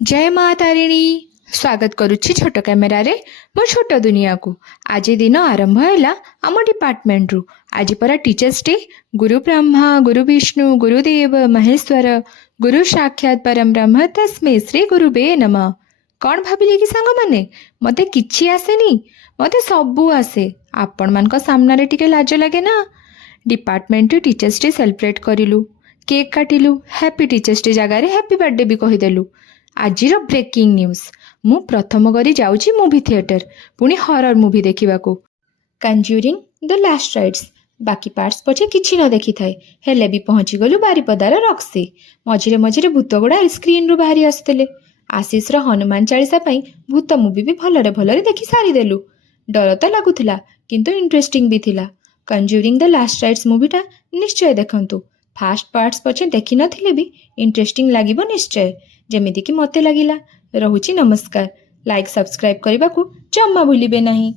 जय माँ तारिणी स्वागत करुच्ची छोट कैमेरा रे मो छोट दुनिया को। आज दिन आरंभ है आम डिपार्टमेंट रु। आज परा टीचर्स डे। गुरु ब्रह्मा गुरु विष्णु गुरुदेव महेश्वर गुरु साक्षात परम ब्रह्म तस्मै श्री गुरुबे नमः। कौन भाविले कि सांग माने मते किछि आसेनी, मते सबू आसे। आपण मान सामने टिके लाज लगे ना। डिपार्टमेंट टीचर्स डे सेलिब्रेट करिलु, केक काटिलु, हैप्पी टीचर्स डे जगार हैप्पी बर्थडे भी कहीदेलु। आजिर ब्रेकिंग न्यूज, मु प्रथम करी जाउची मूवी थिएटर, पुणी हरर मूवी देखिबाकू। Conjuring the Last Rites. बाकी पार्ट्स पछे किछि न देखि थाए, हेले भी पहुंची गलु बारिपदार रक्सी। मझिरे मझिरे भूत गुड़ा स्क्रीन रु बाहरी आसुतिले। आशीष रो हनुमान चालीसा पई भूत मूवी भी भलरे भलरे देखि सारी देलु। डर तो लगुथिला किंतु इंटरेस्टिंग भी थिला। कंज्यूरिंग द लास्ट राइट्स मूवीटा निश्चय देखंतु। फास्ट पार्ट्स पछे देखि नथिले भी इंटरेस्टिंग लागिबो निश्चय, जेमिति कि मते लागिला। रहुची नमस्कार। लाइक सब्सक्राइब करने को जम्मा भूलिबे नहीं।